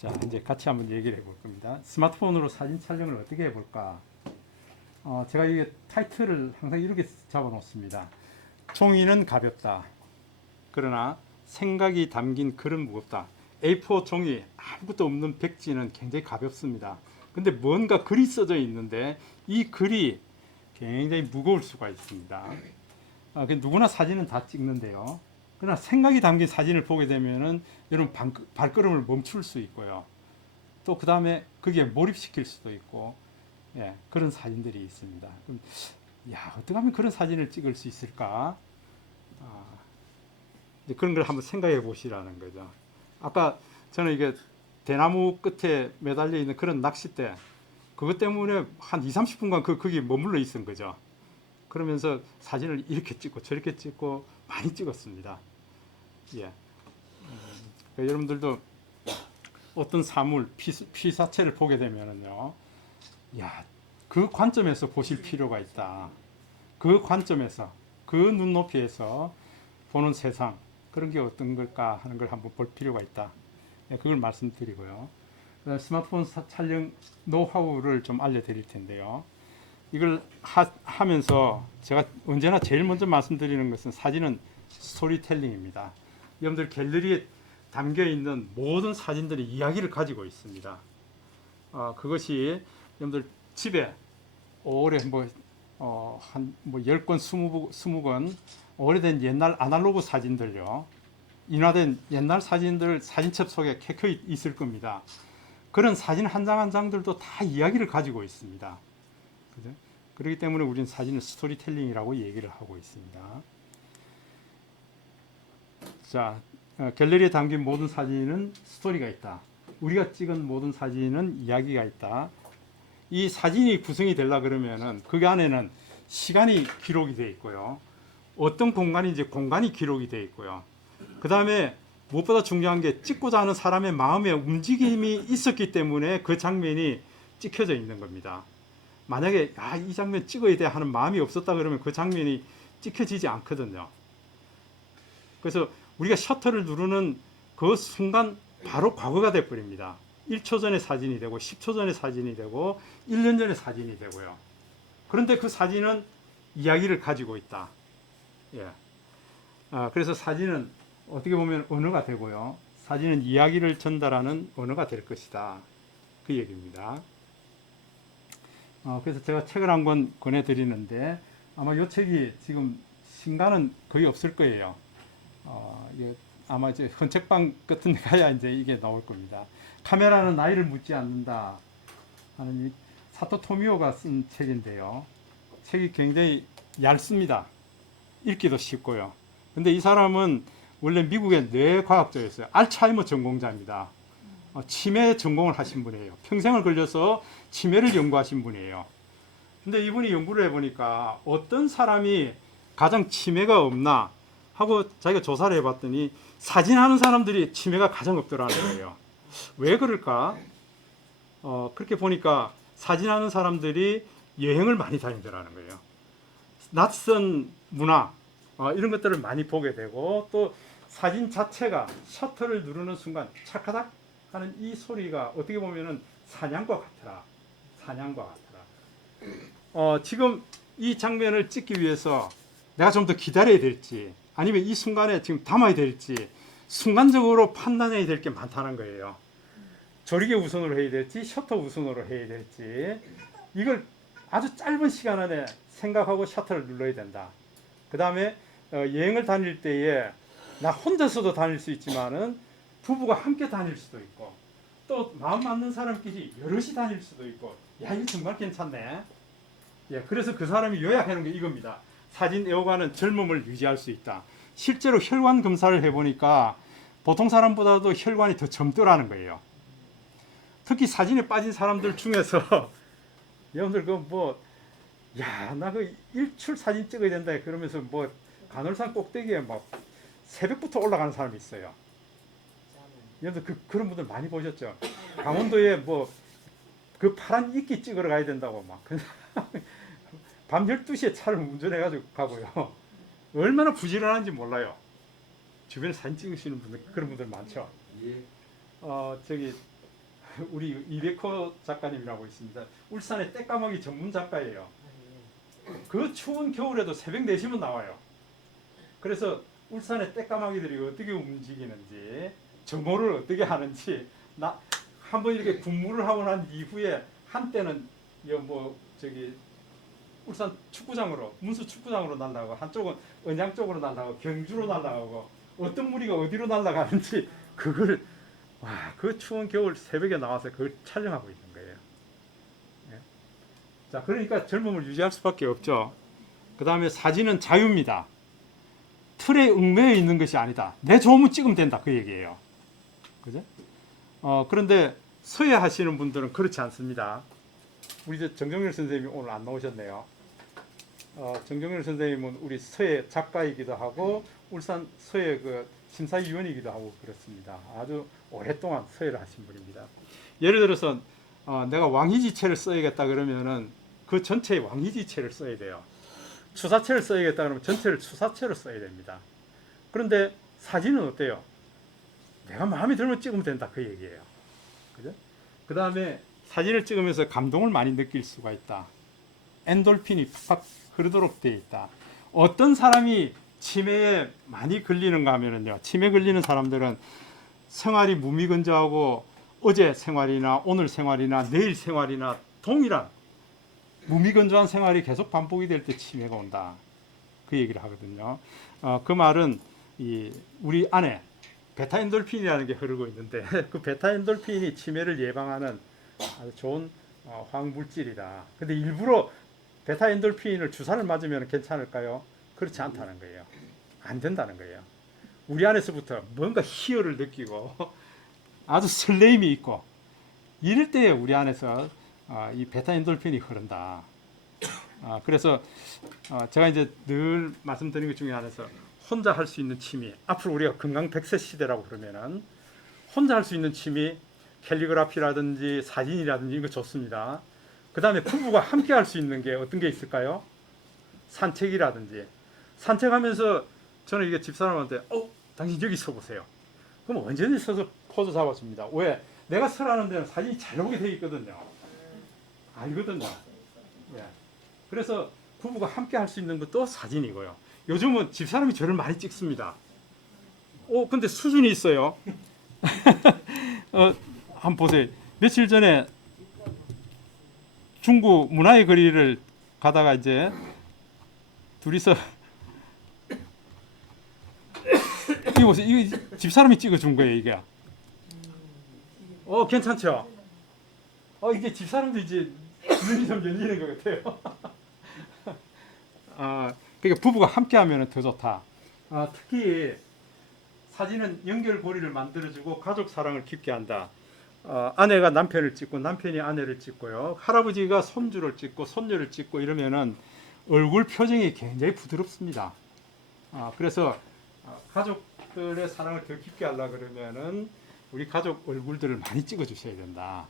자, 이제 같이 한번 얘기를 해볼 겁니다. 스마트폰으로 사진 촬영을 어떻게 해볼까? 제가 이게 타이틀을 항상 이렇게 잡아 놓습니다. 종이는 가볍다. 그러나 생각이 담긴 글은 무겁다. A4 종이 아무것도 없는 백지는 굉장히 가볍습니다. 근데 뭔가 글이 써져 있는데 이 글이 굉장히 무거울 수가 있습니다. 누구나 사진은 다 찍는데요. 그러나 생각이 담긴 사진을 보게 되면은 여러분 발걸음을 멈출 수 있고요. 또 그 다음에 거기에 몰입시킬 수도 있고, 예, 그런 사진들이 있습니다. 그럼, 야, 어떻게 하면 그런 사진을 찍을 수 있을까? 이제 그런 걸 한번 생각해 보시라는 거죠. 아까 저는 이게 대나무 끝에 매달려 있는 그런 낚싯대, 그것 때문에 한 2, 30분간 거기 머물러 있은 거죠. 그러면서 사진을 이렇게 찍고 저렇게 찍고 많이 찍었습니다. 예. 그러니까 여러분들도 어떤 사물, 피사체를 보게 되면은요, 야, 그 관점에서 보실 필요가 있다. 그 관점에서, 그 눈높이에서 보는 세상, 그런 게 어떤 걸까 하는 걸 한번 볼 필요가 있다. 예, 그걸 말씀드리고요. 스마트폰 촬영 노하우를 좀 알려드릴 텐데요. 이걸 하면서 제가 언제나 제일 먼저 말씀드리는 것은 사진은 스토리텔링입니다. 여러분들 갤러리에 담겨 있는 모든 사진들이 이야기를 가지고 있습니다. 그것이 여러분들 집에 오래 한 10권, 20권 오래된 옛날 아날로그 사진들요. 인화된 옛날 사진들 사진첩 속에 캐켜 있을 겁니다. 그런 사진 한 장 한 장들도 다 이야기를 가지고 있습니다. 그죠? 그렇기 때문에 우리는 사진을 스토리텔링이라고 얘기를 하고 있습니다. 자, 갤러리에 담긴 모든 사진은 스토리가 있다. 우리가 찍은 모든 사진은 이야기가 있다. 이 사진이 구성이 되려 그러면은 그 안에는 시간이 기록이 되어 있고요. 어떤 공간인지 공간이 기록이 되어 있고요. 그 다음에 무엇보다 중요한 게 찍고자 하는 사람의 마음의 움직임이 있었기 때문에 그 장면이 찍혀져 있는 겁니다. 만약에 이 장면 찍어야 돼 하는 마음이 없었다 그러면 그 장면이 찍혀지지 않거든요. 그래서 우리가 셔터를 누르는 그 순간 바로 과거가 돼버립니다. 1초 전의 사진이 되고 10초 전의 사진이 되고 1년 전의 사진이 되고요. 그런데 그 사진은 이야기를 가지고 있다. 예. 그래서 사진은 어떻게 보면 언어가 되고요. 사진은 이야기를 전달하는 언어가 될 것이다. 그 얘기입니다. 그래서 제가 책을 한 권 권해드리는데 아마 이 책이 지금 신간은 거의 없을 거예요. 이게 아마 이제 헌책방 같은 데 가야 이제 이게 나올 겁니다. 카메라는 나이를 묻지 않는다 하는 사토 토미오가 쓴 책인데요. 책이 굉장히 얇습니다. 읽기도 쉽고요. 근데 이 사람은 원래 미국의 뇌과학자였어요. 알츠하이머 전공자입니다. 치매 전공을 하신 분이에요. 평생을 걸려서 치매를 연구하신 분이에요. 근데 이분이 연구를 해보니까 어떤 사람이 가장 치매가 없나 하고 자기가 조사를 해봤더니 사진하는 사람들이 치매가 가장 없더라는 거예요. 왜 그럴까? 그렇게 보니까 사진하는 사람들이 여행을 많이 다니더라는 거예요. 낯선 문화 이런 것들을 많이 보게 되고 또 사진 자체가 셔터를 누르는 순간 차카닥 하는 이 소리가 어떻게 보면은 사냥과 같더라. 사냥과 같더라. 지금 이 장면을 찍기 위해서 내가 좀 더 기다려야 될지 아니면 이 순간에 지금 담아야 될지 순간적으로 판단해야 될 게 많다는 거예요. 조리개 우선으로 해야 될지 셔터 우선으로 해야 될지 이걸 아주 짧은 시간 안에 생각하고 셔터를 눌러야 된다. 그 다음에 여행을 다닐 때에 나 혼자서도 다닐 수 있지만은 부부가 함께 다닐 수도 있고 또 마음 맞는 사람끼리 여럿이 다닐 수도 있고 야 이거 정말 괜찮네. 예, 그래서 그 사람이 요약하는 게 이겁니다. 사진 애호가는 젊음을 유지할 수 있다. 실제로 혈관 검사를 해보니까 보통 사람보다도 혈관이 더 젊더라는 거예요. 특히 사진에 빠진 사람들 중에서 여러분들 나 그 일출 사진 찍어야 된다 그러면서 간헐산 꼭대기에 막 새벽부터 올라가는 사람이 있어요. 여러분들 그런 분들 많이 보셨죠? 강원도에 그 파란 이끼 찍으러 가야 된다고 밤 12시에 차를 운전해가지고 가고요. 얼마나 부지런한지 몰라요. 주변에 사진 찍으시는 분들, 그런 분들 많죠. 예. 저기 우리 이백호 작가님이라고 있습니다. 울산의 떼까마귀 전문 작가예요. 그 추운 겨울에도 새벽 4시면 나와요. 그래서 울산의 떼까마귀들이 어떻게 움직이는지, 점호를 어떻게 하는지, 한번 이렇게 군무를 하고 난 이후에 한때는 울산 축구장으로, 문수 축구장으로 날아가고, 한쪽은 언양 쪽으로 날아가고, 경주로 날아가고, 어떤 무리가 어디로 날아가는지 그걸 그 추운 겨울 새벽에 나와서 그걸 촬영하고 있는 거예요. 예. 자, 그러니까 젊음을 유지할 수밖에 없죠. 그 다음에 사진은 자유입니다. 틀에 얽매여 있는 것이 아니다. 내 좋으면 찍으면 된다, 그 얘기예요. 그죠? 그런데 서예 하시는 분들은 그렇지 않습니다. 우리 정정열 선생님이 오늘 안 나오셨네요. 정정열 선생님은 우리 서예 작가이기도 하고 울산 서예 그 심사위원이기도 하고 그렇습니다. 아주 오랫동안 서예를 하신 분입니다. 예를 들어서 내가 왕희지체를 써야겠다 그러면은 그 전체에 왕희지체를 써야 돼요. 추사체를 써야겠다 그러면 전체를 추사체로 써야 됩니다. 그런데 사진은 어때요? 내가 마음에 들면 찍으면 된다, 그 얘기예요. 그죠? 그 다음에 사진을 찍으면서 감동을 많이 느낄 수가 있다. 엔돌핀이 팍팍 흐르도록 되어 있다. 어떤 사람이 치매에 많이 걸리는가 하면은요, 치매 걸리는 사람들은 생활이 무미건조하고 어제 생활이나 오늘 생활이나 내일 생활이나 동일한 무미건조한 생활이 계속 반복이 될 때 치매가 온다, 그 얘기를 하거든요. 그 말은 우리 안에 베타엔돌핀이라는 게 흐르고 있는데 그 베타엔돌핀이 치매를 예방하는 아주 좋은 화학물질이다. 근데 일부러 베타엔돌핀을 주사를 맞으면 괜찮을까요? 그렇지 않다는 거예요. 안 된다는 거예요. 우리 안에서부터 뭔가 희열을 느끼고 아주 설레임이 있고 이럴 때 우리 안에서 이 베타엔돌핀이 흐른다. 그래서 제가 이제 늘 말씀드리는 것 중에 하나에서 혼자 할 수 있는 취미, 앞으로 우리가 건강 100세 시대라고 그러면은 혼자 할 수 있는 취미, 캘리그라피라든지 사진이라든지 이거 좋습니다. 그 다음에 부부가 함께 할 수 있는 게 어떤 게 있을까요? 산책이라든지. 산책하면서 저는 이게 집사람한테 당신 여기 서보세요. 그럼 언제든지 서서 포즈 잡아줍니다. 왜? 내가 서라는 데는 사진이 잘 나오게 되어 있거든요. 알거든요. 예. 그래서 부부가 함께 할 수 있는 것도 사진이고요. 요즘은 집사람이 저를 많이 찍습니다. 근데 수준이 있어요. 한번 보세요. 며칠 전에 중국 문화의 거리를 가다가 이제 둘이서 이거 보세요. 이거 집사람이 찍어준 거예요, 이게. 괜찮죠? 이게 집사람도 이제 눈이 좀 열리는 것 같아요. 그러니까 부부가 함께 하면 더 좋다. 특히 사진은 연결고리를 만들어주고 가족 사랑을 깊게 한다. 아내가 남편을 찍고 남편이 아내를 찍고요. 할아버지가 손주를 찍고 손녀를 찍고 이러면은 얼굴 표정이 굉장히 부드럽습니다. 그래서 가족들의 사랑을 더 깊게 하려고 그러면은 우리 가족 얼굴들을 많이 찍어 주셔야 된다.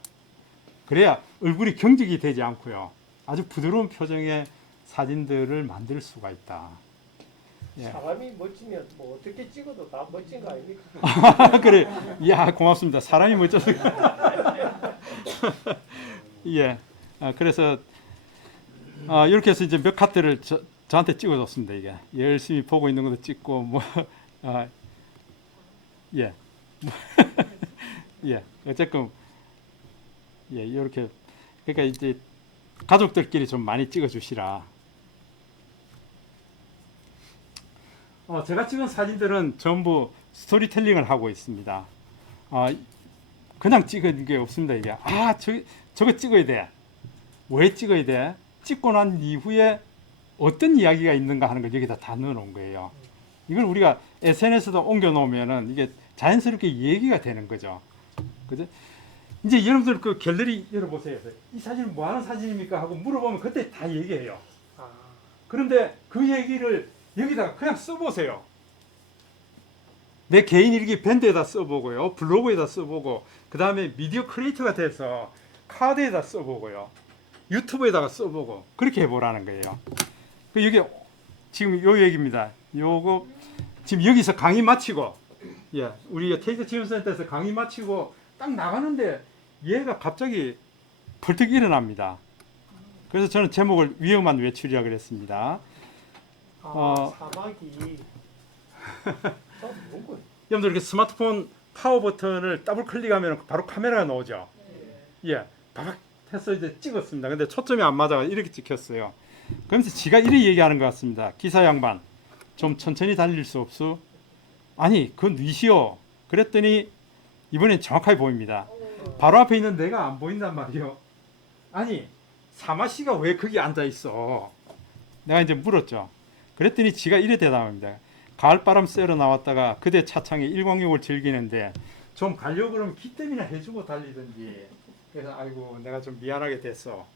그래야 얼굴이 경직이 되지 않고요. 아주 부드러운 표정의 사진들을 만들 수가 있다. 예. 사람이 멋지면 뭐 어떻게 찍어도 다 멋진 거 아닙니까? 그래, 야 고맙습니다. 사람이 멋져서. 예, 그래서 이렇게 해서 이제 몇 카트를 저한테 찍어줬습니다. 이게 열심히 보고 있는 것도 찍고 예, 예, 어쨌든 예 이렇게 그러니까 이제 가족들끼리 좀 많이 찍어주시라. 제가 찍은 사진들은 전부 스토리텔링을 하고 있습니다. 그냥 찍은 게 없습니다. 이게 저거 찍어야 돼. 왜 찍어야 돼? 찍고 난 이후에 어떤 이야기가 있는가 하는 걸 여기다 다 넣어놓은 거예요. 이걸 우리가 SNS에다 옮겨놓으면은 이게 자연스럽게 얘기가 되는 거죠. 그죠? 이제 여러분들 그 갤러리 열어보세요. 이 사진은 뭐 하는 사진입니까? 하고 물어보면 그때 다 얘기해요. 그런데 그 얘기를 여기다가 그냥 써보세요. 내 개인 일기 밴드에다 써보고요. 블로그에다 써보고 그 다음에 미디어 크리에이터가 돼서 카드에다 써보고요. 유튜브에다가 써보고 그렇게 해보라는 거예요. 여기 지금 요 얘기입니다. 요거 지금 여기서 강의 마치고 우리 테이크 지원센터에서 강의 마치고 딱 나가는데 얘가 갑자기 벌떡 일어납니다. 그래서 저는 제목을 위험한 외출이라고 그랬습니다. 사막이 뭔 거야? 여러분들 이렇게 스마트폰 파워 버튼을 더블 클릭하면 바로 카메라가 나오죠. 예, 바박 해서 이제 찍었습니다. 근데 초점이 안 맞아 이렇게 찍혔어요. 그러면서 지가 이렇게 얘기하는 것 같습니다. 기사 양반, 좀 천천히 달릴 수 없소? 아니, 그건 뉘시오. 그랬더니 이번엔 정확하게 보입니다. 바로 앞에 있는 내가 안 보인단 말이요. 아니, 사마 씨가 왜 거기 앉아 있어? 내가 이제 물었죠. 그랬더니 지가 이래 대답합니다. 가을바람 쐬러 나왔다가 그대 차창에 일광욕을 즐기는데 좀 가려고 그러면 기뜸이나 해주고 달리든지. 그래서 아이고 내가 좀 미안하게 됐어.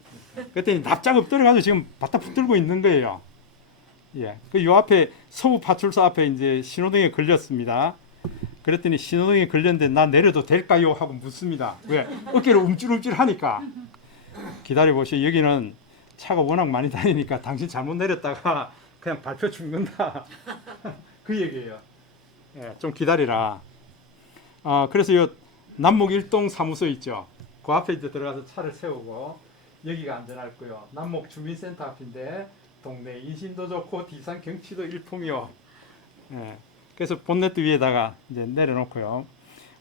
그랬더니 납작 엎드려가지고 지금 바닥 붙들고 있는 거예요. 예, 그 요 앞에 서부 파출소 앞에 이제 신호등에 걸렸습니다. 그랬더니 신호등에 걸렸는데 나 내려도 될까요? 하고 묻습니다. 왜? 어깨를 움찔움찔 하니까. 기다려 보시오. 여기는 차가 워낙 많이 다니니까 당신 잘못 내렸다가 그냥 밟혀 죽는다. 그 얘기예요. 예, 좀 기다리라. 그래서 요 남목 일동 사무소 있죠. 그 앞에 이제 들어가서 차를 세우고 여기가 안전할 거요. 남목 주민센터 앞인데 동네 인심도 좋고 디산 경치도 일품이요. 예, 그래서 본네트 위에다가 이제 내려놓고요.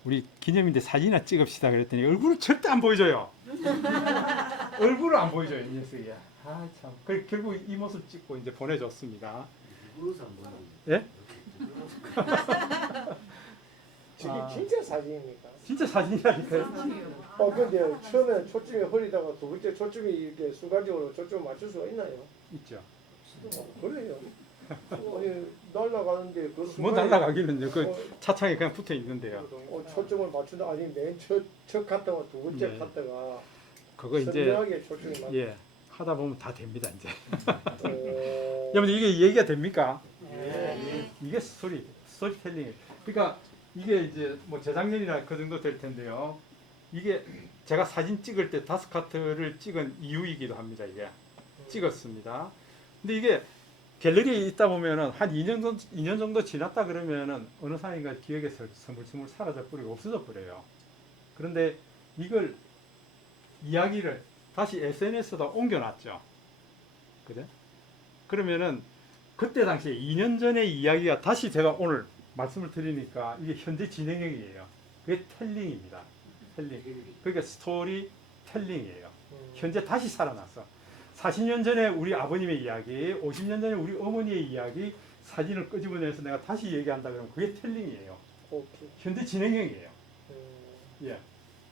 우리 기념인데 사진이나 찍읍시다 그랬더니 얼굴을 절대 안 보여줘요. 얼굴을 안 보여줘요 이 녀석이. 아 참. 결국 이 모습 찍고 이제 보내줬습니다. 예? 저게 진짜 사진입니까? 진짜 사진이라니까요. 근데 처음에 초점이 흐리다가 두 번째 초점이 이렇게 순간적으로 초점을 맞출 수가 있나요? 있죠. 그래요. 아니 날아가는데 그 뭐 순간에 날라가기는요. 그 차창에 그냥 붙어 있는데요. 초점을 맞춘다. 아니 맨첫 갔다가 두 번째 네. 갔다가 그거 이제 선명하게 초점이 맞. 예 하다 보면 다 됩니다 이제. 어... 여러분 이게 얘기가 됩니까? 예. 이게 스토리텔링. 그러니까 이게 이제 뭐 재작년이나 그 정도 될 텐데요. 이게 제가 사진 찍을 때 다스카트를 찍은 이유이기도 합니다. 이게 찍었습니다. 근데 이게 갤러리에 있다 보면은 한 2년 정도 지났다 그러면은 어느 사람인가 기억에서 스물스물 사라져 버리고 없어져 버려요. 그런데 이걸 이야기를 다시 SNS에다 옮겨놨죠. 그래? 그러면은 그때 당시에 2년 전의 이야기가 다시 제가 오늘 말씀을 드리니까 이게 현재 진행형이에요. 그게 텔링입니다. 텔링. 그러니까 스토리 텔링이에요. 현재 다시 살아났어. 40년 전에 우리 아버님의 이야기, 50년 전에 우리 어머니의 이야기 사진을 끄집어내서 내가 다시 얘기한다 그러면 그게 텔링이에요. 오케이. 현재 진행형이에요. 예.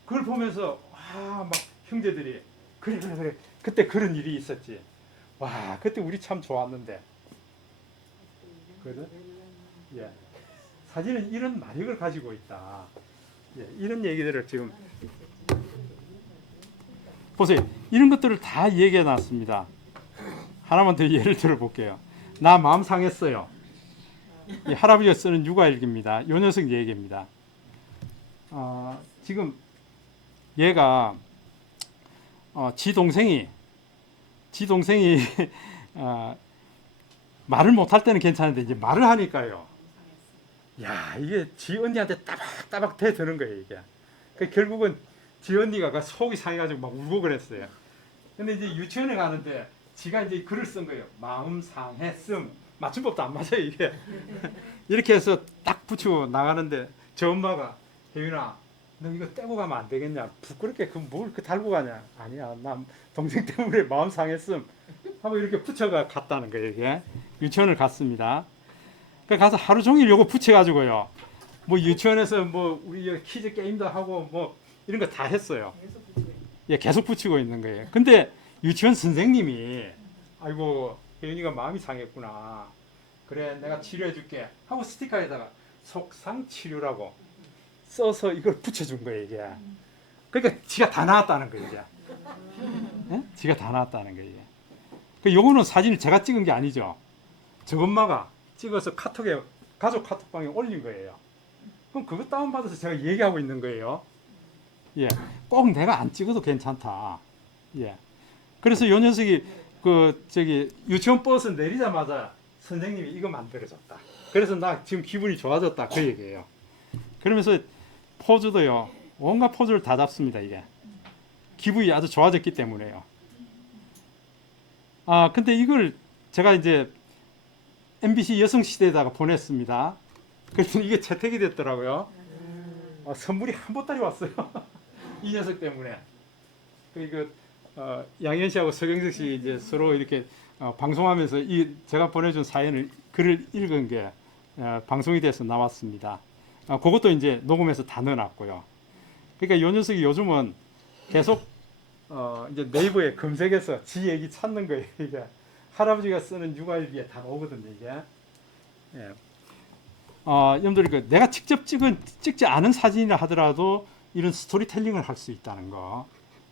그걸 보면서 막 형제들이 그래 그때 그런 일이 있었지. 와 그때 우리 참 좋았는데. 그래? 예. 사진은 이런 마력을 가지고 있다. 예. 이런 얘기들을 지금 보세요. 이런 것들을 다 얘기해 놨습니다. 하나만 더 예를 들어 볼게요. 나 마음 상했어요. 이 할아버지가 쓰는 육아일기입니다. 요 녀석 얘기입니다. 지금 얘가 지 동생이 말을 못할 때는 괜찮은데 이제 말을 하니까요. 야 이게 지 언니한테 따박따박 대드는 거예요 이게. 결국은 지 언니가 속이 상해가지고 막 울고 그랬어요. 근데 이제 유치원에 가는데 지가 이제 글을 쓴 거예요. 마음 상했음. 맞춤법도 안 맞아요 이게. 이렇게 해서 딱 붙이고 나가는데 저 엄마가 혜윤아 너 이거 떼고 가면 안 되겠냐. 부끄럽게 뭘 달고 가냐. 아니야 나 동생 때문에 마음 상했음 하고 이렇게 붙여가 갔다는 거예요 이게. 유치원을 갔습니다. 가서 하루 종일 요거 붙여가지고요. 뭐 유치원에서 뭐 우리 퀴즈 게임도 하고 뭐 이런 거 다 했어요. 예, 계속 붙이고 있는 거예요. 근데 유치원 선생님이 아이고 혜윤이가 마음이 상했구나. 그래 내가 치료해줄게 하고 스티커에다가 속상 치료라고 써서 이걸 붙여준 거예요 이게. 그러니까 지가 다 나왔다는 거예요 이제. 예? 지가 다 나왔다는 거예요. 요거는 사진을 제가 찍은 게 아니죠. 저 엄마가 찍어서 카톡에 가족 카톡방에 올린 거예요. 그럼 그거 다운받아서 제가 얘기하고 있는 거예요. 예, 꼭 내가 안 찍어도 괜찮다. 예, 그래서 요 녀석이 유치원 버스 내리자마자 선생님이 이거 만들어줬다. 그래서 나 지금 기분이 좋아졌다 그 얘기예요. 그러면서 포즈도요 온갖 포즈를 다 잡습니다 이게. 기분이 아주 좋아졌기 때문에요. 아, 근데 이걸 제가 이제 MBC 여성시대에다가 보냈습니다. 그랬더니 이게 채택이 됐더라고요. 선물이 한 보따리 왔어요. 이 녀석 때문에. 이거 양현 씨하고 서경석 씨 이제 서로 이렇게 방송하면서 이 제가 보내준 사연을 글을 읽은 게 방송이 돼서 나왔습니다. 그것도 이제 녹음해서 다 넣어놨고요. 그러니까 이 녀석이 요즘은 계속 이제 네이버에 검색해서 지 얘기 찾는 거예요. 이게 할아버지가 쓰는 육아일기에 다 나오거든요. 이게. 예. 여러분들 내가 직접 찍지 않은 사진이라 하더라도 이런 스토리텔링을 할 수 있다는 거,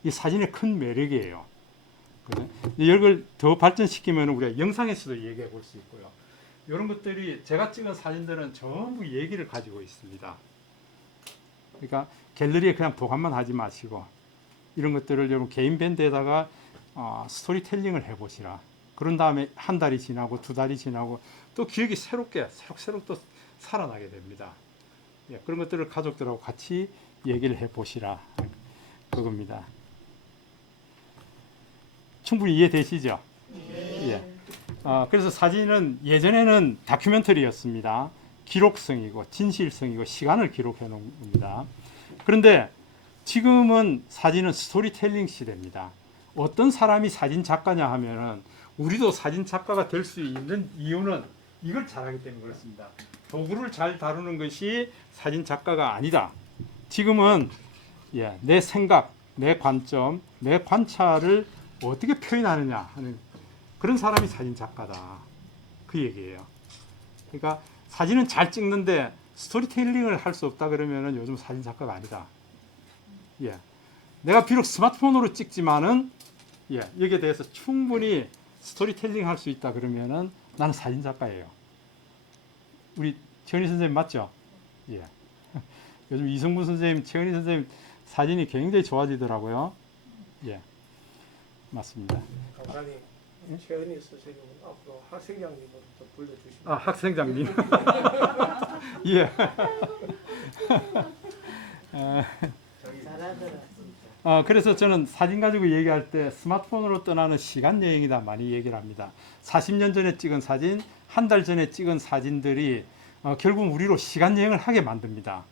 이 사진의 큰 매력이에요. 이걸 더 발전시키면 우리가 영상에서도 얘기해 볼 수 있고요. 이런 것들이 제가 찍은 사진들은 전부 얘기를 가지고 있습니다. 그러니까 갤러리에 그냥 보관만 하지 마시고 이런 것들을 여러분 개인 밴드에다가 스토리텔링을 해보시라. 그런 다음에 한 달이 지나고 두 달이 지나고 또 기억이 새록새록 또 살아나게 됩니다. 예, 그런 것들을 가족들하고 같이 얘기를 해보시라. 그겁니다. 충분히 이해되시죠? 예. 그래서 사진은 예전에는 다큐멘터리였습니다. 기록성이고 진실성이고 시간을 기록해 놓은 겁니다. 그런데 지금은 사진은 스토리텔링 시대입니다. 어떤 사람이 사진 작가냐 하면은 우리도 사진 작가가 될 수 있는 이유는 이걸 잘하기 때문에 그렇습니다. 도구를 잘 다루는 것이 사진 작가가 아니다. 지금은 내 생각, 내 관점, 내 관찰을 어떻게 표현하느냐 하는 그런 사람이 사진 작가다. 그 얘기예요. 그러니까 사진은 잘 찍는데 스토리텔링을 할 수 없다 그러면은 요즘 사진 작가가 아니다. 예. 내가 비록 스마트폰으로 찍지만은 여기에 대해서 충분히 스토리텔링 할 수 있다 그러면은 나는 사진 작가예요. 우리 최은희 선생님 맞죠? 예. 요즘 이성분 선생님, 최은희 선생님 사진이 굉장히 좋아지더라고요. 예. 맞습니다. 강사님, 최은희 선생님은 앞으로 학생장님으로 또 불러주시면. 학생장님. 예. 그래서 저는 사진 가지고 얘기할 때 스마트폰으로 떠나는 시간 여행이다 많이 얘기를 합니다. 40년 전에 찍은 사진, 한 달 전에 찍은 사진들이 결국 우리로 시간 여행을 하게 만듭니다.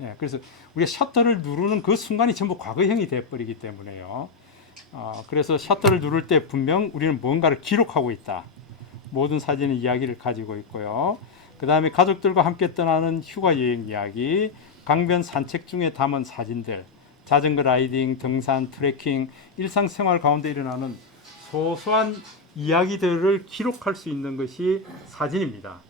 예, 그래서 우리가 셔터를 누르는 그 순간이 전부 과거형이 돼버리기 때문에요. 그래서 셔터를 누를 때 분명 우리는 뭔가를 기록하고 있다. 모든 사진의 이야기를 가지고 있고요. 그 다음에 가족들과 함께 떠나는 휴가 여행 이야기, 강변 산책 중에 담은 사진들, 자전거 라이딩, 등산, 트레킹, 일상생활 가운데 일어나는 소소한 이야기들을 기록할 수 있는 것이 사진입니다.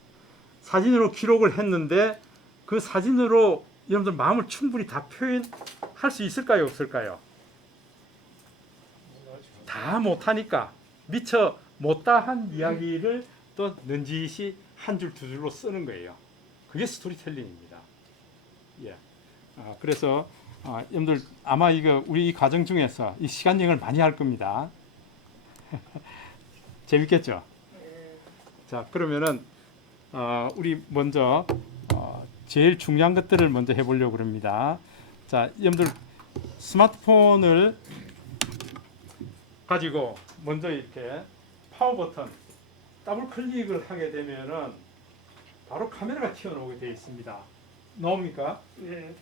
사진으로 기록을 했는데 그 사진으로 여러분들 마음을 충분히 다 표현할 수 있을까요? 없을까요? 다 못하니까 미처 못다한 이야기를 또 넌지시 한 줄 두 줄로 쓰는 거예요. 그게 스토리텔링입니다. 예. 그래서 여러분들 아마 이거 우리 이 과정 중에서 이 시간 여행을 많이 할 겁니다. 재밌겠죠? 자, 그러면은 우리 먼저 제일 중요한 것들을 먼저 해보려고 합니다. 자, 여러분들 스마트폰을 가지고 먼저 이렇게 파워 버튼 더블 클릭을 하게 되면은 바로 카메라가 튀어나오게 되어 있습니다. 나옵니까? 예.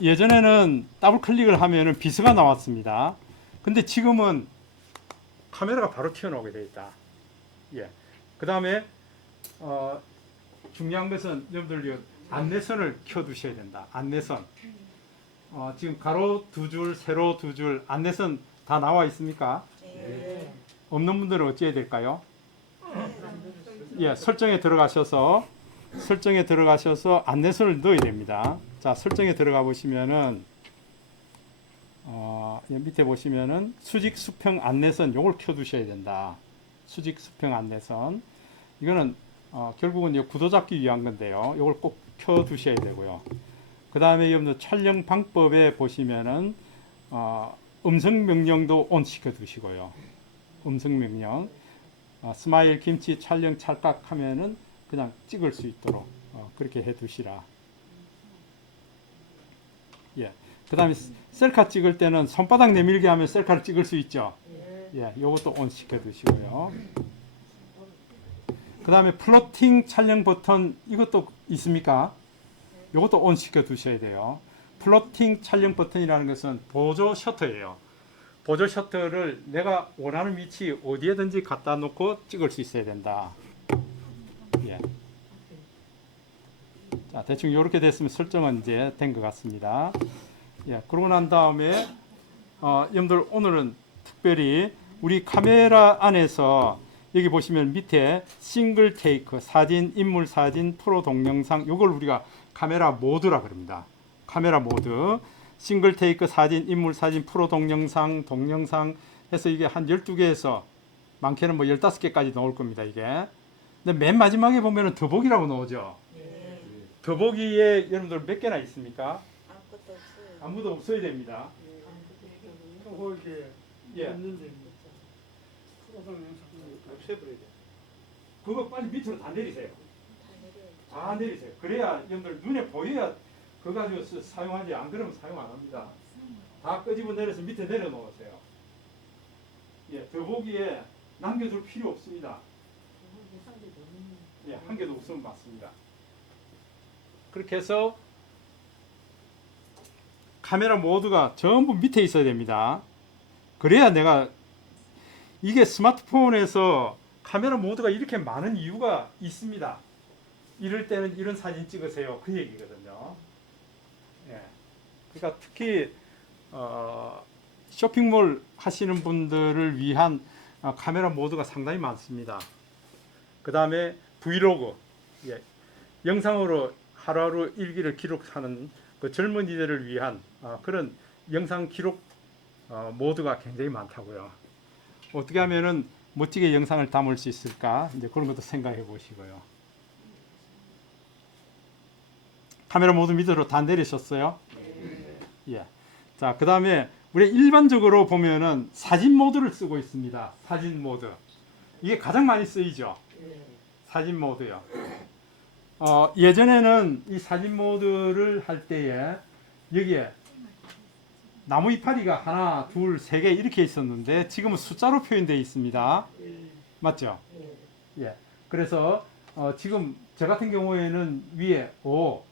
예전에는 더블 클릭을 하면은 비서가 나왔습니다. 근데 지금은 카메라가 바로 튀어나오게 되어 있다. 예. 그 다음에 중요한 것은 여러분들 안내선을 켜두셔야 된다. 안내선. 지금 가로 두 줄, 세로 두 줄, 안내선 다 나와 있습니까? 네. 없는 분들은 어찌해야 될까요? 예, 설정에 들어가셔서 안내선을 넣어야 됩니다. 자, 설정에 들어가 보시면은 밑에 보시면은 수직 수평 안내선 요걸 켜두셔야 된다. 수직 수평 안내선. 이거는 결국은 구도 잡기 위한 건데요. 요걸 꼭 켜두셔야 되고요. 그 다음에 여러분들 촬영 방법에 보시면은 음성 명령도 온 시켜 두시고요. 음성 명령. 스마일 김치 촬영 찰칵 하면은 그냥 찍을 수 있도록 그렇게 해 두시라. 예. 그다음에 셀카 찍을 때는 손바닥 내밀게 하면 셀카를 찍을 수 있죠. 예, 요것도 온 시켜 두시고요. 그다음에 플로팅 촬영 버튼 이것도 있습니까? 요것도 온 시켜 두셔야 돼요. 플로팅 촬영 버튼이라는 것은 보조 셔터예요. 보조 셔터를 내가 원하는 위치 어디에든지 갖다 놓고 찍을 수 있어야 된다. 예. 자, 대충 이렇게 됐으면 설정은 이제 된 것 같습니다. 예, 그러고 난 다음에 여러분들 오늘은 특별히 우리 카메라 안에서 여기 보시면 밑에 싱글 테이크 사진, 인물 사진, 프로 동영상 요걸 우리가 카메라 모드라 그럽니다. 카메라 모드, 싱글 테이크 사진, 인물 사진, 프로 동영상, 동영상 해서 이게 한 12개에서 많게는 뭐 15개까지 나올 겁니다, 이게. 근데 맨 마지막에 보면은 더보기라고 나오죠. 더보기에 여러분들 몇 개나 있습니까? 아무것도 없어요. 아무도 없어야 됩니다. 그거 이렇게 예. 있는데 없애버려야 돼. 그거 빨리 밑으로 다 내리세요. 다 내려요. 다 내리세요. 그래야 여러분들 눈에 보여야 그거 가지고 사용하지, 안 그러면 사용 안 합니다. 다 끄집어 내려서 밑에 내려놓으세요. 예, 더보기에 남겨둘 필요 없습니다. 예, 한 개도 없으면 맞습니다. 그렇게 해서 카메라 모드가 전부 밑에 있어야 됩니다. 그래야 내가 이게 스마트폰에서 카메라 모드가 이렇게 많은 이유가 있습니다. 이럴 때는 이런 사진 찍으세요. 그 얘기거든요. 예. 그러니까 특히 쇼핑몰 하시는 분들을 위한 카메라 모드가 상당히 많습니다. 그 다음에 브이로그, 예. 영상으로 하루하루 일기를 기록하는 그 젊은이들을 위한 그런 영상 기록 모드가 굉장히 많다고요. 어떻게 하면은 멋지게 영상을 담을 수 있을까? 이제 그런 것도 생각해 보시고요. 카메라 모드 밑으로 다 내리셨어요? 예. 자, 그 다음에 우리 일반적으로 보면은 사진 모드를 쓰고 있습니다. 사진 모드. 이게 가장 많이 쓰이죠? 사진 모드요. 예전에는 이 사진 모드를 할 때에 여기에 나무 이파리가 하나, 둘, 세 개 이렇게 있었는데 지금은 숫자로 표현되어 있습니다. 맞죠? 예. 그래서 지금 저 같은 경우에는 위에 5,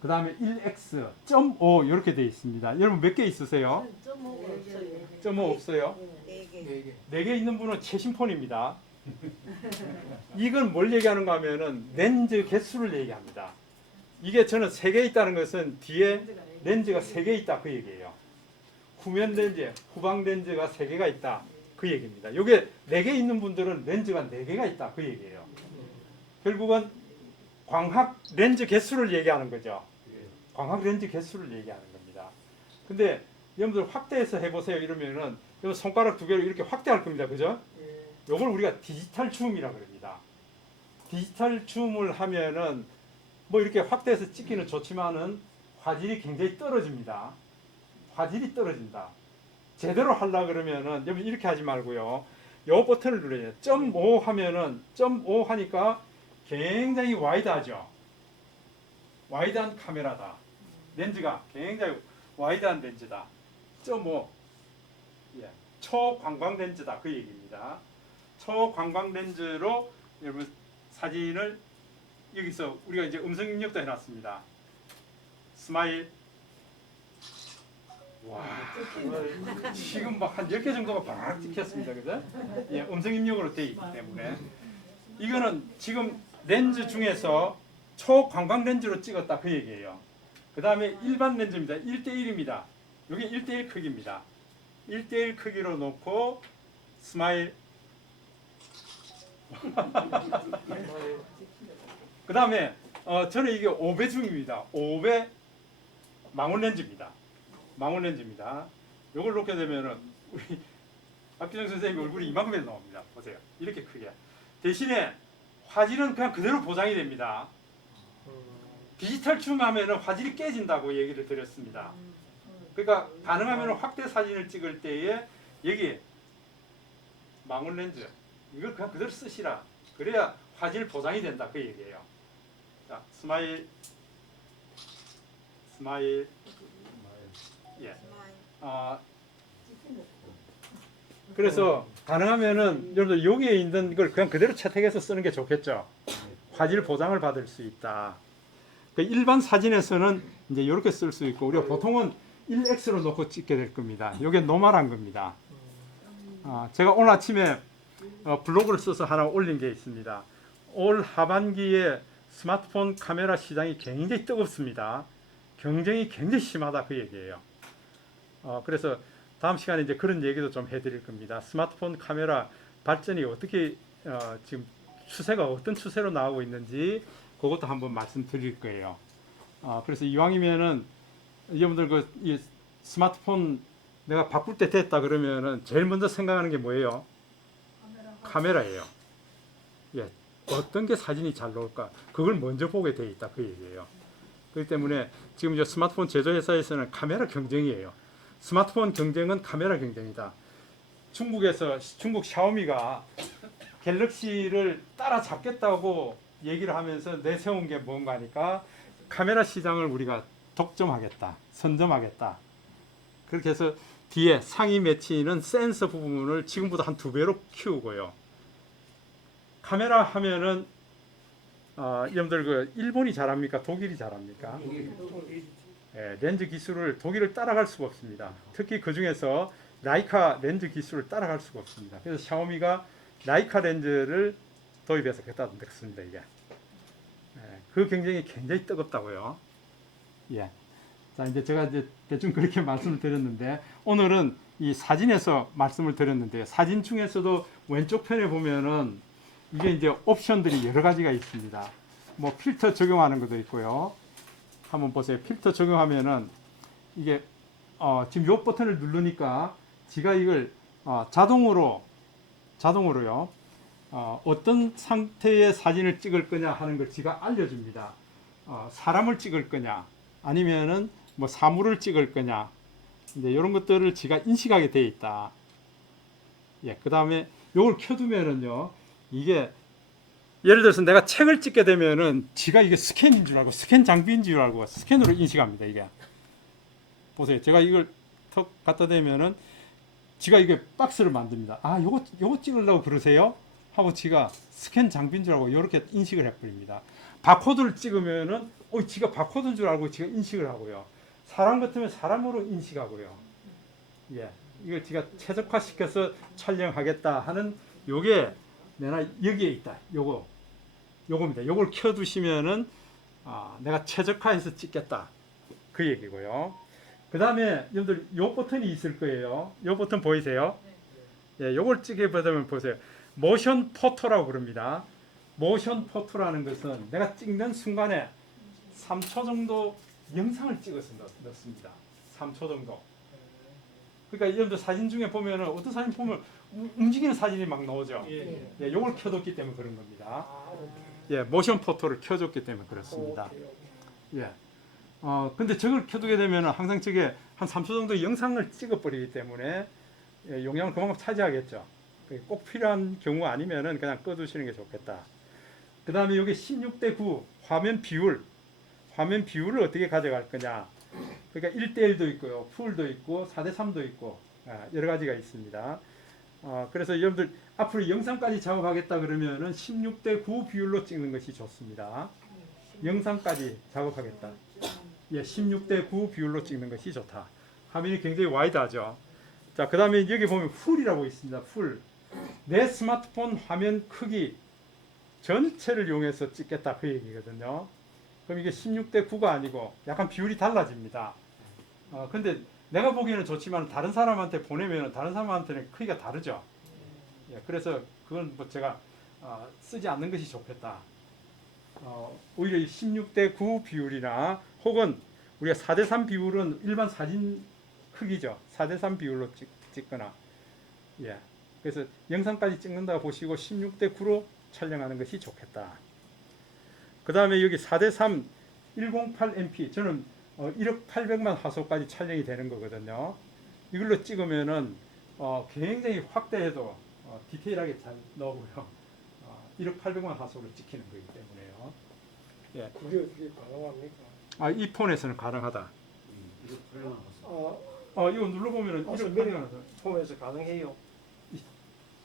그 다음에 1x, 0.5 이렇게 되어 있습니다. 여러분 몇 개 있으세요? 0.5 없어요? 네 개. 4개 있는 분은 최신폰입니다. 이건 뭘 얘기하는가 하면은 렌즈 개수를 얘기합니다. 이게 저는 3개 있다는 것은 뒤에 렌즈가 3개 있다 그 얘기예요. 후면 렌즈, 후방 렌즈가 3개가 있다 그 얘기입니다. 이게 4개 있는 분들은 렌즈가 4개가 있다 그 얘기예요. 결국은 광학 렌즈 개수를 얘기하는 거죠. 광학 렌즈 개수를 얘기하는 겁니다. 근데 여러분들 확대해서 해보세요 이러면은 손가락 2개로 이렇게 확대할 겁니다. 그죠? 요걸 우리가 디지털 줌이라고 그럽니다. 디지털 줌을 하면은 뭐 이렇게 확대해서 찍기는 좋지만은 화질이 굉장히 떨어집니다. 화질이 떨어진다. 제대로 하려 그러면은 여러분 이렇게 하지 말고요. 요 버튼을 눌러야 돼요. 0.5 하면은 0.5 하니까 굉장히 와이드하죠. 와이드한 카메라다. 렌즈가 굉장히 와이드한 렌즈다. 0.5 예. 초광광 렌즈다 그 얘기입니다. 초광광 렌즈로 여러분 사진을 여기서 우리가 이제 음성 입력도 해놨습니다. 스마일. 와, 지금 막 한 10개 정도가 바락 찍혔습니다. 그죠? 예, 음성 입력으로 되어 있기 때문에 이거는 지금 렌즈 중에서 초광광 렌즈로 찍었다 그 얘기예요. 그 다음에 일반 렌즈입니다. 1대1입니다. 이게 1대1 크기입니다. 1대1 크기로 놓고 스마일. 그 다음에 저는 이게 5배 줌입니다. 5배 망원 렌즈입니다. 망원 렌즈입니다. 이걸 놓게 되면은 우리 박기정 선생님 얼굴이 이만큼에 나옵니다. 보세요. 이렇게 크게. 대신에 화질은 그냥 그대로 보장이 됩니다. 디지털 줌 하면은 화질이 깨진다고 얘기를 드렸습니다. 그러니까 가능하면 확대 사진을 찍을 때에 여기 망원 렌즈 이걸 그냥 그대로 쓰시라. 그래야 화질 보장이 된다 그 얘기예요. 자, 스마일, 스마일. 예. It's mine. 아, 그래서 가능하면은 여러분들 여기에 있는 걸 그냥 그대로 채택해서 쓰는 게 좋겠죠. 화질 보장을 받을 수 있다. 그 일반 사진에서는 이제 이렇게 쓸 수 있고 우리가 보통은 1x로 놓고 찍게 될 겁니다. 이게 노멀한 겁니다. 제가 오늘 아침에 블로그를 써서 하나 올린 게 있습니다. 올 하반기에 스마트폰 카메라 시장이 굉장히 뜨겁습니다. 경쟁이 굉장히 심하다 그 얘기예요. 그래서 다음 시간에 이제 그런 얘기도 좀 해드릴 겁니다. 스마트폰 카메라 발전이 어떻게 지금 추세가 어떤 추세로 나오고 있는지 그것도 한번 말씀드릴 거예요. 그래서 이왕이면은 여러분들 이 스마트폰 내가 바꿀 때 됐다 그러면은 제일 먼저 생각하는 게 뭐예요? 카메라예요. 예, 어떤 게 사진이 잘 나올까? 그걸 먼저 보게 돼 있다 그 얘기예요. 그렇기 때문에 지금 이제 스마트폰 제조회사에서는 카메라 경쟁이에요. 스마트폰 경쟁은 카메라 경쟁이다. 중국 샤오미가 갤럭시를 따라잡겠다고 얘기를 하면서 내세운 게 뭔가 하니까 카메라 시장을 우리가 독점하겠다, 선점하겠다. 그렇게 해서 뒤에 상위 매치는 센서 부분을 지금보다 한 2배로 키우고요. 카메라 하면은 여러분들 그 일본이 잘합니까? 독일이 잘합니까? 예, 렌즈 기술을 독일을 따라갈 수가 없습니다. 특히 그 중에서 라이카 렌즈 기술을 따라갈 수가 없습니다. 그래서 샤오미가 라이카 렌즈를 도입해서 갖다 냈습니다. 이게 그 경쟁이 굉장히 뜨겁다고요. 예. 자 이제 제가 이제 대충 그렇게 말씀을 드렸는데 오늘은 이 사진에서 말씀을 드렸는데 사진 중에서도 왼쪽 편에 보면은 이게 이제 옵션들이 여러 가지가 있습니다. 뭐 필터 적용하는 것도 있고요. 한번 보세요. 필터 적용하면은 이게 지금 요 버튼을 누르니까 지가 이걸 자동으로요. 어떤 상태의 사진을 찍을 거냐 하는 걸 지가 알려줍니다. 사람을 찍을 거냐 아니면은 뭐 사물을 찍을 거냐 이제 이런 것들을 지가 인식하게 돼 있다. 예, 그 다음에 요걸 켜두면은요 이게 예를 들어서 내가 책을 찍게 되면은 지가 이게 스캔인 줄 알고 스캔 장비인 줄 알고 스캔으로 인식합니다. 이게 보세요. 제가 이걸 턱 갖다 대면은 지가 이게 박스를 만듭니다. 요거 찍으려고 그러세요? 하고 지가 스캔 장비인 줄 알고 이렇게 인식을 해버립니다. 바코드를 찍으면은 지가 바코드인 줄 알고 지가 인식을 하고요. 사람 같으면 사람으로 인식하고요. 예, 이걸 지가 최적화시켜서 촬영하겠다 하는 요게 내가 여기에 있다. 요겁니다. 요걸 켜두시면은 내가 최적화해서 찍겠다 그 얘기고요. 그 다음에 여러분들 요 버튼이 있을 거예요. 요 버튼 보이세요? 예, 요걸 찍게 되면 보세요. 모션 포토라고 그럽니다. 모션 포토라는 것은 내가 찍는 순간에 3초 정도 영상을 찍어서 넣습니다. 3초 정도. 그러니까 여러분들 사진 중에 보면은 어떤 사진 보면 움직이는 사진이 막 나오죠. 예, 요걸 켜뒀기 때문에 그런 겁니다. 예, 모션 포토를 켜줬기 때문에 그렇습니다. 예. 근데 저걸 켜두게 되면 항상 저게 한 3초 정도 영상을 찍어버리기 때문에 예, 용량을 그만큼 차지하겠죠. 꼭 필요한 경우 아니면은 그냥 꺼두시는 게 좋겠다. 그 다음에 여기 16:9 화면 비율을 어떻게 가져갈 거냐. 그러니까 1:1도 있고요, 풀도 있고, 4:3도 있고, 여러 가지가 있습니다. 그래서 여러분들 앞으로 영상까지 작업하겠다 그러면은 16:9 비율로 찍는 것이 좋습니다. 영상까지 작업하겠다. 예, 16:9 비율로 찍는 것이 좋다. 화면이 굉장히 와이드하죠. 자, 그 다음에 여기 보면 풀이라고 있습니다. 풀. 내 스마트폰 화면 크기 전체를 이용해서 찍겠다 그 얘기거든요. 그럼 이게 16:9가 아니고 약간 비율이 달라집니다. 근데 내가 보기에는 좋지만 다른 사람한테 보내면 다른 사람한테는 크기가 다르죠. 예, 그래서 그건 뭐 제가 쓰지 않는 것이 좋겠다. 오히려 16:9 비율이나 혹은 우리가 4:3 비율은 일반 사진 크기죠. 4:3 비율로 찍거나 예. 그래서 영상까지 찍는다 보시고 16:9로 촬영하는 것이 좋겠다. 그 다음에 여기 4:3 108mp 저는 1억 800만 화소까지 촬영이 되는 거거든요. 이걸로 찍으면은 굉장히 확대해도 디테일하게 잘 나오고요. 1억 800만 화소를 찍히는 거기 때문에요. 예. 그게 어떻게 가능합니까? 이 폰에서는 가능하다. 1억 800만 화소. 이거 눌러보면은 1억 몇 800만 년 화소. 보면서 가능해요.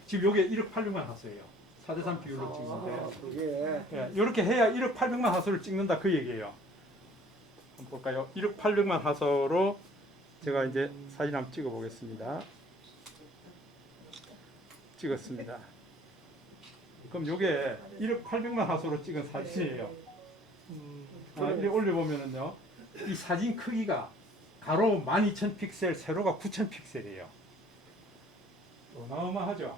지금 요게 1억 800만 화소예요. 4대3 비율로 찍는데. 그게 예, 이렇게 해야 1억 800만 화소를 찍는다 그 얘기예요. 한번 볼까요? 1억 800만 화소로 제가 이제 사진 한번 찍어 보겠습니다. 찍었습니다. 그럼 요게 1억 800만 화소로 찍은 사진이에요. 이렇게 올려보면은요, 이 사진 크기가 가로 12,000 픽셀, 세로가 9,000 픽셀이에요. 어마어마하죠?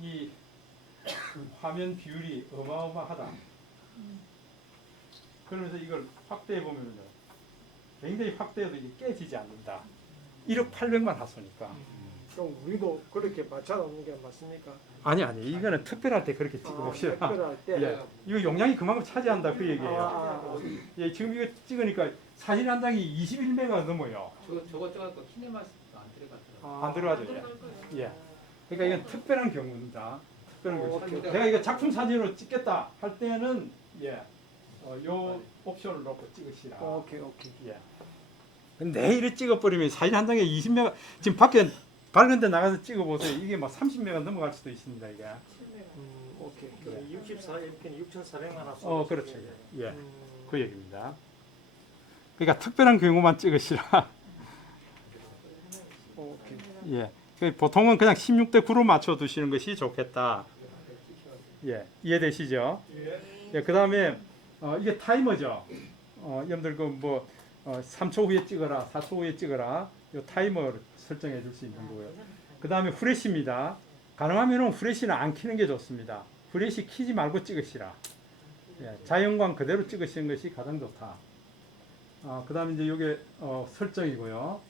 이 화면 비율이 어마어마하다. 그러면서 이걸 확대해 보면요, 굉장히 확대해도 이게 깨지지 않는다. 1억 800만 화소니까. 좀 우리도 그렇게 맞춰놓는 게 맞습니까? 아니 이거는 특별할 때 그렇게 찍어봅시다. 특별할 때. 예, 이거 용량이 그만큼 차지한다 그 얘기예요. 예, 지금 이거 찍으니까 사진 한 장이 21메가 넘어요. 저거 찍어갖고 키네마스도 안 들어갔더라고요. 안 들어가죠. 예. 그러니까 이건 특별한 경우입니다. 특별한 경우. 오케이. 내가 이거 작품 사진으로 찍겠다 할 때는 요 옵션을 넣고 찍으시라. 오케이. 예. 근데 내일 찍어버리면 사진 한 장에 20메가, 지금 밖에 밝은 데 나가서 찍어보세요. 이게 막 30메가 넘어갈 수도 있습니다. 이게. 오케이. 그래. 64MP는 6,400만 화소. 그렇죠. 예. 그 얘기입니다. 그러니까 특별한 경우만 찍으시라. 오케이. 예. 보통은 그냥 16대 9로 맞춰 두시는 것이 좋겠다. 예. 이해되시죠? 예. 그다음에 이게 타이머죠. 여러분들 3초 후에 찍어라, 4초 후에 찍어라. 요 타이머를 설정해 줄 수 있는 거고요. 그다음에 후레쉬입니다. 가능하면 후레쉬는 안 켜는 게 좋습니다. 후레쉬 켜지 말고 찍으시라. 예. 자연광 그대로 찍으시는 것이 가장 좋다. 그다음에 이제 요게 설정이고요.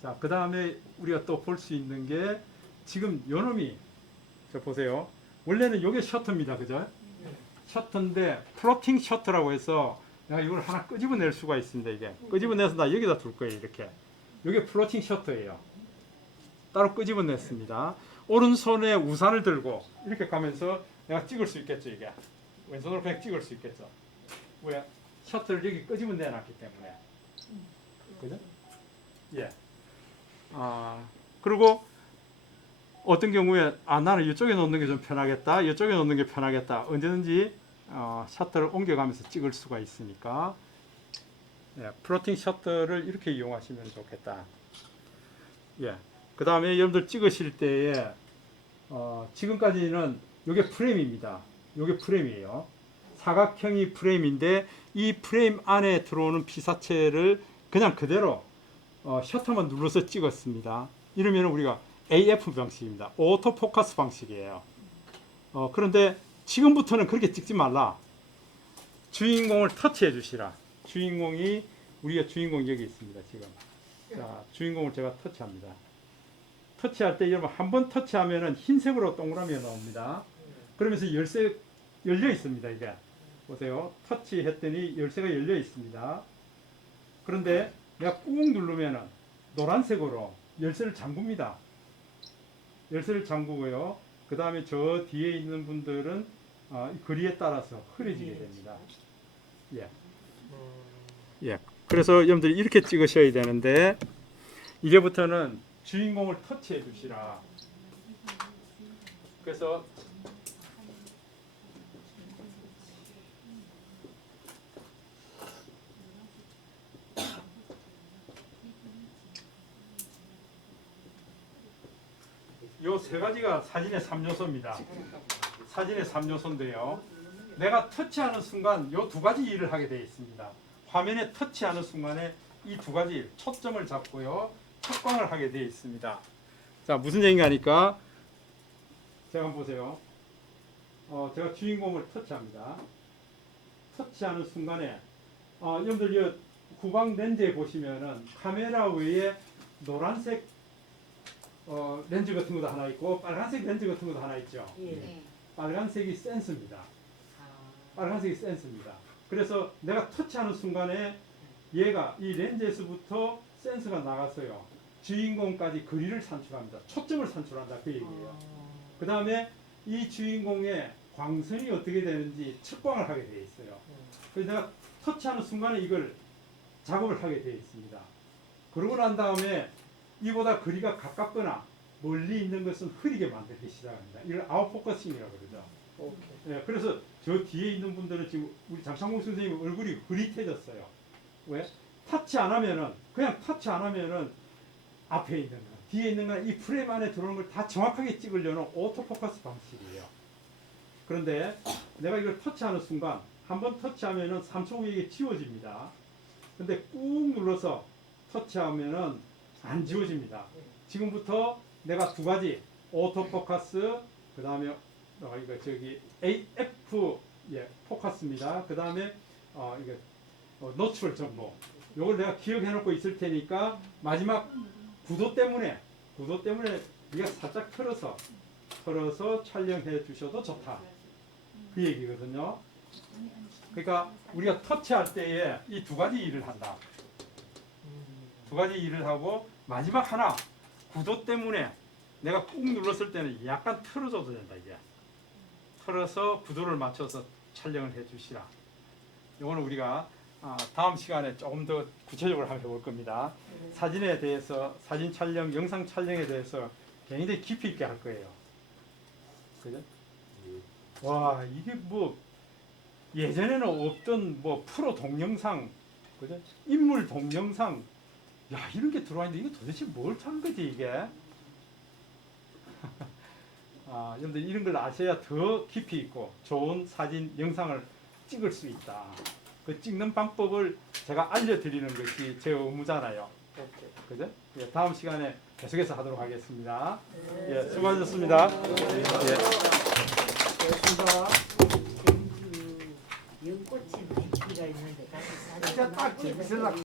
자, 그다음에 우리가 또 볼 수 있는 게 지금 요놈이 저 보세요. 원래는 요게 셔터입니다. 그죠? 셔터인데 플로팅 셔터라고 해서 내가 이걸 하나 끄집어낼 수가 있습니다. 이게 끄집어내서 나 여기다 둘 거예요. 이렇게. 요게 플로팅 셔터예요. 따로 끄집어냈습니다. 오른손에 우산을 들고 이렇게 가면서 내가 찍을 수 있겠죠. 이게 왼손으로 그냥 찍을 수 있겠죠. 왜? 셔터를 여기 끄집어내 놨기 때문에. 그죠? 예. 그리고 어떤 경우에 나는 이쪽에 놓는 게 좀 편하겠다, 이쪽에 놓는 게 편하겠다, 언제든지 셔터를 옮겨가면서 찍을 수가 있으니까 플로팅 셔터를 이렇게 이용하시면 좋겠다. 예. 그 다음에 여러분들 찍으실 때에 지금까지는 이게 프레임입니다. 이게 프레임이에요. 사각형이 프레임인데 이 프레임 안에 들어오는 피사체를 그냥 그대로 셔터만 눌러서 찍었습니다. 이러면 우리가 AF 방식입니다. 오토 포커스 방식이에요. 그런데 지금부터는 그렇게 찍지 말라. 주인공을 터치해 주시라. 우리가 주인공 여기 있습니다. 지금. 자, 주인공을 제가 터치합니다. 터치할 때 여러분 한 번 터치하면은 흰색으로 동그라미가 나옵니다. 그러면서 열쇠 열려 있습니다. 이게 보세요. 터치했더니 열쇠가 열려 있습니다. 그런데 내가 꾹 누르면은 노란색으로 열쇠를 잠굽니다. 열쇠를 잠그고요. 그 다음에 저 뒤에 있는 분들은 거리에 따라서 흐려지게 됩니다. 예. 예. 그래서 여러분들이 이렇게 찍으셔야 되는데 이제부터는 주인공을 터치해 주시라. 그래서 요 세 가지가 사진의 3요소입니다. 사진의 3요소인데요. 내가 터치하는 순간 요 두 가지 일을 하게 되어 있습니다. 화면에 터치하는 순간에 이 두 가지 일, 초점을 잡고요. 척광을 하게 되어 있습니다. 자, 무슨 얘기인가 하니까 제가 한번 보세요. 제가 주인공을 터치합니다. 터치하는 순간에 여러분들 이 후방 렌즈에 보시면은 카메라 외에 노란색 렌즈 같은 것도 하나 있고 빨간색 렌즈 같은 것도 하나 있죠. 네. 빨간색이 센서입니다. 빨간색이 센서입니다. 그래서 내가 터치하는 순간에 얘가 이 렌즈에서부터 센서가 나갔어요. 주인공까지 거리를 산출합니다. 초점을 산출한다 그 얘기예요. 그 다음에 이 주인공의 광선이 어떻게 되는지 측광을 하게 되어 있어요. 그래서 내가 터치하는 순간에 이걸 작업을 하게 되어 있습니다. 그러고 난 다음에 이보다 거리가 가깝거나 멀리 있는 것은 흐리게 만들기 시작합니다. 이걸 아웃포커싱이라고 그러죠. 오케이. 예, 그래서 저 뒤에 있는 분들은 지금 우리 장창국 선생님 얼굴이 흐릿해졌어요. 왜? 터치 안 하면은 그냥 터치 안 하면은 앞에 있는 거, 뒤에 있는 거이 프레임 안에 들어오는 걸 다 정확하게 찍으려는 오토포커스 방식이에요. 그런데 내가 이걸 터치하는 순간 한번 터치하면은 3초 후에 이게 지워집니다. 근데 꾹 눌러서 터치하면은 안 지워집니다. 지금부터 내가 두 가지 오토포커스 그 다음에 이거 저기 AF 포커스입니다. 그 다음에 이거 노출 정보. 요걸 내가 기억해 놓고 있을 테니까 마지막 구도 때문에 네가 살짝 틀어서 촬영해 주셔도 좋다. 그 얘기거든요. 그러니까 우리가 터치할 때에 이 두 가지 일을 한다. 두 가지 일을 하고 마지막 하나 구도 때문에 내가 꾹 눌렀을 때는 약간 틀어줘도 된다. 이게 틀어서 구도를 맞춰서 촬영을 해 주시라. 이거는 우리가 다음 시간에 조금 더 구체적으로 한번 해볼 겁니다. 사진에 대해서 사진 촬영, 영상 촬영에 대해서 굉장히 깊이 있게 할 거예요. 그죠? 와 이게 뭐 예전에는 없던 뭐 프로 동영상, 그죠? 인물 동영상, 야 이런 게 들어와 있는데 이게 도대체 뭘 찾는 거지 이게? 여러분들 이런 걸 아셔야 더 깊이 있고 좋은 사진, 영상을 찍을 수 있다. 그 찍는 방법을 제가 알려드리는 것이 제 의무잖아요. 오케이. 그죠? 예, 다음 시간에 계속해서 하도록 하겠습니다. 예, 수고하셨습니다. 예. 고맙습니다. 연꽃이 많이 피가 있는데 가서 사진 진짜 딱 재밌으려고